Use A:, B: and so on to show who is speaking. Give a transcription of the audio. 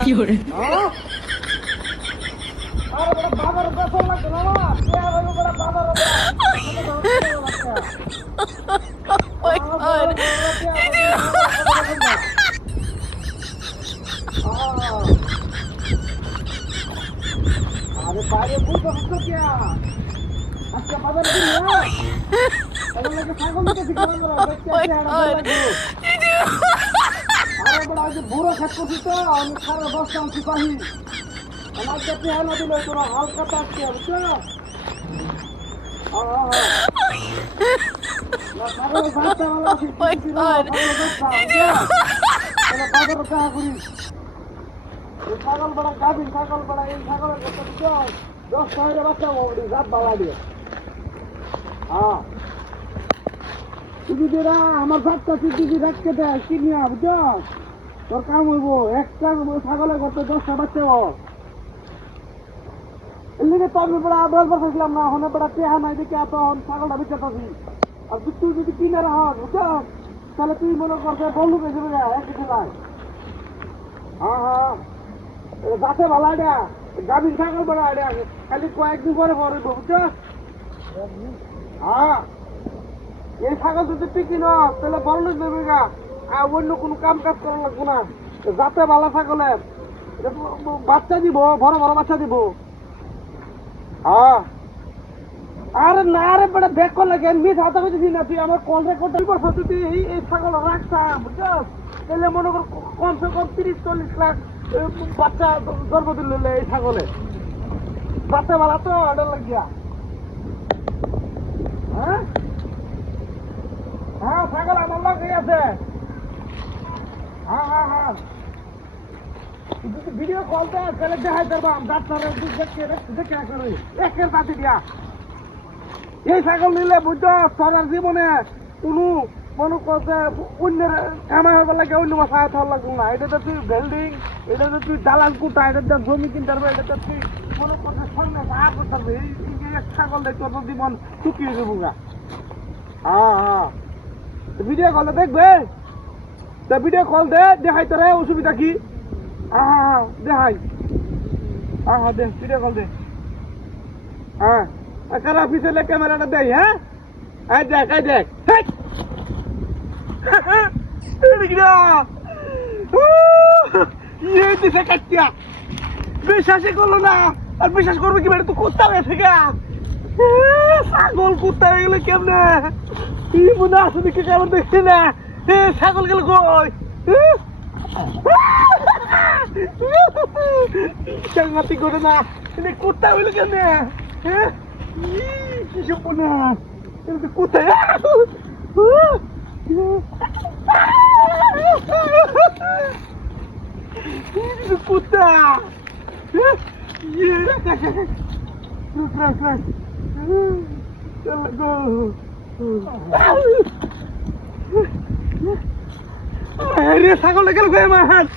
A: কি hore
B: হ্যাঁ? আরে কে বাইরে বুঝতে হচ্ছে কে আজকে বাজার দিন না তাহলে লাগে ছাগল নিতে শিখে আমরা দেখতে
A: God.
B: আরে বড় আজ বুড়ো খাট করছি তো আমি সারা দশটা আনছি পাহি আমার কাছে হ্যাঁ না দিলে তোরা হালকা তাকছে বুঝছ ছাগল বড়া গাভিন ছাগল বড়া এই ছাগলের দশ টাকা বাচ্চা বাবা দিয়ে হ্যাঁ দিরা আমার তুই দিদি রাখতে দেয় কিনিয়া বুঝছ তোর কাম হইব একটা ছাগলের করতে দশটা বাচ্চা এদিকে তো আমি বড় আবার বসাইছিলাম না হনে বড় টেহা নাই দেখে তখন ছাগলটা বেঁচে থাকি আর তুই যদি কিনে রাখ বুঝছ তাহলে তুই মনে করছে বন্ধু পেয়ে যাবে এক কিছু নাই হ্যাঁ হ্যাঁ। গাছে ভালো আইডিয়া, গাভীর ছাগল বড় খালি কয়েকদিন পরে বুঝছ হ্যাঁ। এই ছাগল যদি টিকি না, তাহলে বড় লোক দেবে গা। আর অন্য কোনো কাম কাজ করা লাগবে না। যাতে ভালো ছাগলের বাচ্চা দিব, বড় বড় বাচ্চা দিব। হ্যাঁ আরে না রে বেটা ব্যাক লাগে মিস হাতে হইতেছি না তুই, আমার কল রেকর্ড দুই বছর তুই এই এই ছাগল রাখতাম, বুঝছস? তাহলে মনে কর কমসে কম তিরিশ, চল্লিশ লাখ বাচ্চা গর্ভ দিলে এই ছাগলে। বাচ্চা ভালো তো অর্ডার লাগিয়া হ্যাঁ হ্যাঁ ছাগল আমার লগে আছে? হ্যাঁ হ্যাঁ হ্যাঁ। ভিডিও কল দেয়, তাহলে দেখাই পারবাম ডাক্তারের দেখে দেখে করে একের কাছে দিয়া। এই ছাগল নিলে বুঝছ তোর জীবনে কোনো মনে করছে অন্যের কামাই হবার লাগে, অন্য মাসা থাকার লাগবে না। এটা তো তুই বিল্ডিং এটা তো তুই দালান কুটা, এটা তো জমি কিনতে পারবে, এটা তো তুই মনে করছে সঙ্গে সাহা করতে পারবে। এই ছাগল দেয় তোর জীবন শুকিয়ে যাব গা। হ্যাঁ হ্যাঁ। ভিডিও কলে দেখবে? তা ভিডিও কল দে দেখাই তোরে অসুবিধা কি? হ্যাঁ হ্যাঁ হ্যাঁ দেখাই। হ্যাঁ দে ভিডিও কল দে। হ্যাঁ কারা পিছনে ক্যামেরাটা দেয় হ্যাঁ? এই দেখ এই দেখ! ইয়ে দিছে কাটিয়া বিশ্বাসই করল না। আর বিশ্বাস করবে কি বেটা তুই এ, ছাগল কুত্তা হয়ে গেলে কেমনে? কি মনে আছে দেখি কেমন দেখছি না? ছাগল গেল কই? চাঙ্গাতি করে না এটা কুত্তা হইল হ্যাঁ কি সব না Ini puta! Iya, terus, terus, terus. Go. আরে ছাগল গেল গে মাছ।